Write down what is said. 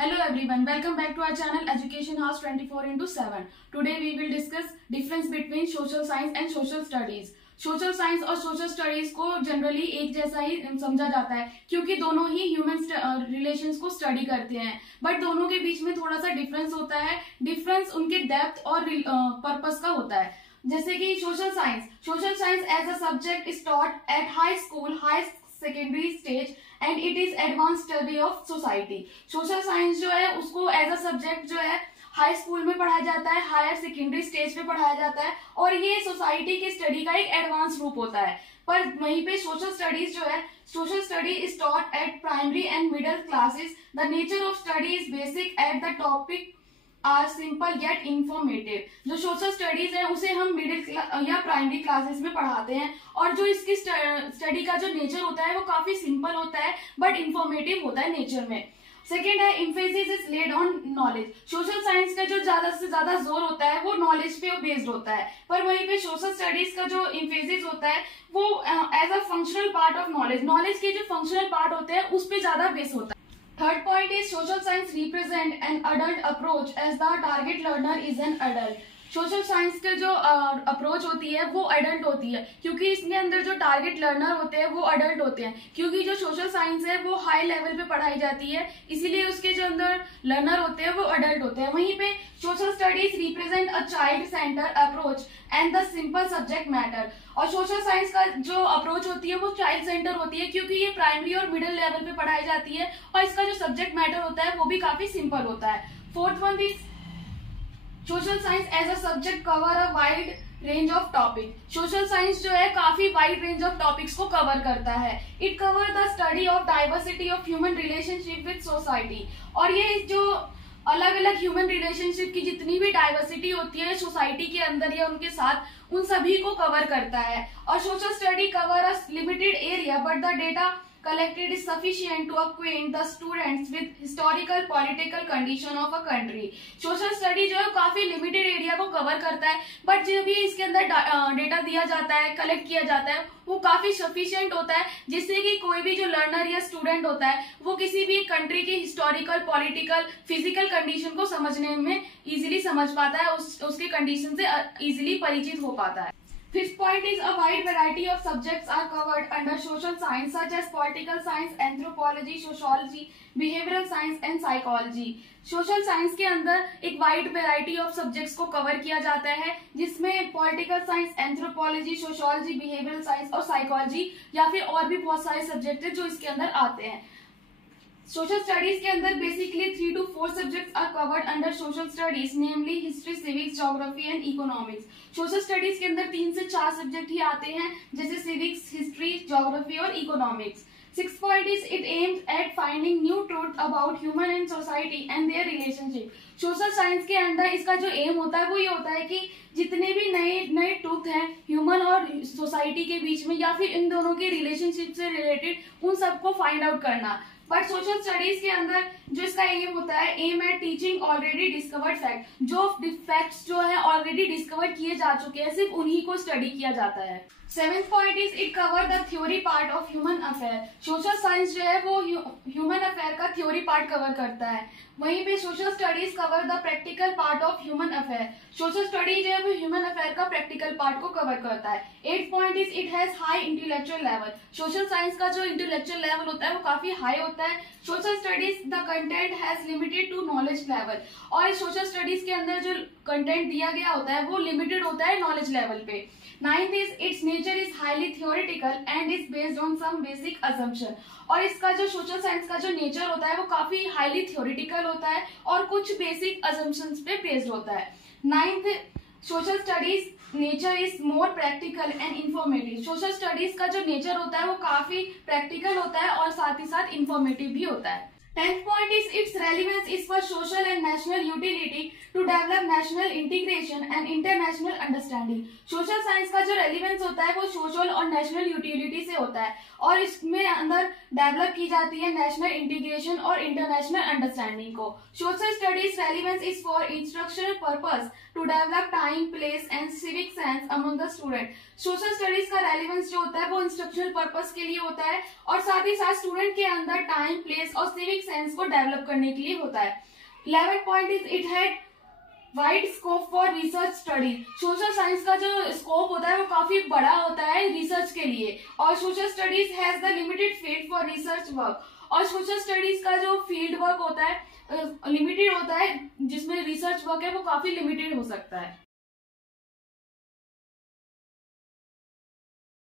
Hello everyone, welcome back to our channel Education House 24/7. Today we will discuss difference between social science and social studies. Social science और social studies को generally एक जैसा ही समझा जाता है क्योंकि दोनों ही ह्यूमन रिलेशंस को स्टडी करते हैं, बट दोनों के बीच में थोड़ा सा डिफरेंस होता है। डिफरेंस उनके डेप्थ और पर्पस का होता है। जैसे कि social science as a subject is taught at high school, high secondary stage and it is advance study of society. Social science जो है उसको एज अ सब्जेक्ट जो है हाई स्कूल में पढ़ाया जाता है, हायर सेकेंडरी स्टेज पे पढ़ाया जाता है और ये सोसाइटी की स्टडी का एक एडवांस रूप होता है। पर वहीं पे सोशल स्टडीज जो है, social study is taught at primary and middle classes. The nature of study is basic at the topic are simple yet informative. जो सोशल स्टडीज है उसे हम मिडिल या प्राइमरी क्लासेस में पढ़ाते हैं और जो इसकी स्टडी का जो नेचर होता है वो काफी सिंपल होता है बट इंफॉर्मेटिव होता है नेचर में। सेकेंड है emphasis is laid on knowledge. Social science का जो ज्यादा से ज्यादा जोर होता है वो नॉलेज पे बेस्ड होता है, पर वहीं पे सोशल स्टडीज का जो एम्फेसिस होता है वो as a functional part of knowledge के जो फंक्शनल पार्ट होते हैं उस पे ज्यादा बेस होता है। Third point is social science represent an adult approach as the target learner is an adult. Social science के जो अप्रोच होती है वो अडल्ट होती है क्योंकि इसके अंदर जो टारगेट लर्नर होते हैं वो अडल्ट होते हैं, क्योंकि जो सोशल साइंस है वो हाई लेवल पे पढ़ाई जाती है, इसीलिए उसके जो अंदर लर्नर होते हैं वो अडल्ट होते हैं। वहीं पे social studies represent a child centre approach and the simple subject matter. और सोशल साइंस का जो अप्रोच होती है वो चाइल्ड सेंटर होती है क्योंकि ये प्राइमरी और मिडिल लेवल पे पढ़ाई जाती है और इसका जो सब्जेक्ट मैटर होता है वो भी काफी सिंपल होता है। Fourth one is social science as a subject cover a wide range of topic. Social science जो है काफी वाइड रेंज ऑफ टॉपिक्स को कवर करता है। It cover the study of diversity of human relationship with society. और ये जो अलग अलग ह्यूमन रिलेशनशिप की जितनी भी डाइवर्सिटी होती है सोसाइटी के अंदर या उनके साथ, उन सभी को कवर करता है। और social study cover a limited area but the data collected is sufficient to acquaint the students with historical political condition of a country। Social study जो है काफी लिमिटेड एरिया को कवर करता है बट जो भी इसके अंदर डेटा दिया जाता है, कलेक्ट किया जाता है वो काफी सफिशिएंट होता है जिससे कि कोई भी जो लर्नर या स्टूडेंट होता है वो किसी भी कंट्री की हिस्टोरिकल, पॉलिटिकल, फिजिकल कंडीशन को समझने में इजीली समझ पाता है, उसके कंडीशन से इजीली परिचित हो पाता है। Fifth point is a wide variety of subjects are covered under social science such as political science, anthropology, sociology, behavioral science and psychology। Social science के अंदर एक वाइड वेराइटी ऑफ सब्जेक्ट्स को cover किया जाता है जिसमें political science, anthropology, sociology, behavioural science और psychology या फिर और भी बहुत सारे सब्जेक्ट है जो इसके अंदर आते हैं। सोशल स्टडीज के अंदर basically 3 to 4 subjects are covered under social studies, namely history, civics, geography and economics. Social studies के अंदर 3 से 4 सब्जेक्ट ही आते हैं जैसे सिविक्स, हिस्ट्री, ज्योग्राफी और economics. Six point is it aims at finding new truth about human and society and their relationship. Social science के अंदर इसका जो एम होता है वो ये होता है कि जितने भी नए ट्रूथ हैं ह्यूमन और सोसाइटी के बीच में या फिर इन दोनों के रिलेशनशिप से रिलेटेड उन सबको फाइंड आउट करना। बट सोशल स्टडीज के अंदर जो इसका एम होता है, एम है टीचिंग ऑलरेडी डिस्कवर्ड फैक्ट। जो फैक्ट्स जो है ऑलरेडी डिस्कवर किए जा चुके हैं सिर्फ उन्हीं को स्टडी किया जाता है। Seventh point is it cover the theory part of human affair. Social science जो है वो ह्यूमन अफेयर का थ्योरी पार्ट कवर करता है, वहीं पे social studies cover the practical part of human affair. Social study जो है वो ह्यूमन अफेयर का प्रैक्टिकल पार्ट को कवर करता है। Eight point is it has high intellectual level. Social science का जो इंटेलेक्चुअल लेवल होता है वो काफी हाई होता है। Social studies the content has limited to knowledge level. और सोशल स्टडीज के अंदर जो कंटेंट दिया गया होता है वो लिमिटेड होता है नॉलेज लेवल पे। Ninth is its nature is highly theoretical and is based on some basic assumption. और इसका जो सोशल साइंस का जो नेचर होता है वो काफी हाईली थियोरिटिकल होता है और कुछ बेसिक असम्पशंस पे बेस्ड होता है। Ninth, social studies nature is more practical and informative. Social studies का जो नेचर होता है वो काफी प्रैक्टिकल होता है और साथ ही साथ इंफॉर्मेटिव भी होता है। 10th point is its relevance is for social and national utility to develop national integration and international understanding। Social science का जो रेलिवेंस होता है वो सोशल और नेशनल यूटिलिटी से होता है और इसमें अंदर डेवलप की जाती है नेशनल इंटीग्रेशन और इंटरनेशनल अंडरस्टैंडिंग को। Social studies relevance is for instructional purpose to develop time, place and civic sense among the student. Social studies का रेलिवेंस जो होता है वो इंस्ट्रक्शनल पर्पस के लिए होता है और साथ ही साथ स्टूडेंट के अंदर टाइम, प्लेस और सिविक साइंटिफिक सेंस को डेवलप करने के लिए होता है। 11th point is it had wide scope for research study. Social science का जो स्कोप होता है वो काफी बड़ा होता है रिसर्च के लिए, और social studies has the limited field for research work. और सोशल स्टडीज का जो फील्ड वर्क होता है लिमिटेड होता है, जिसमें रिसर्च वर्क है वो काफी लिमिटेड हो सकता है।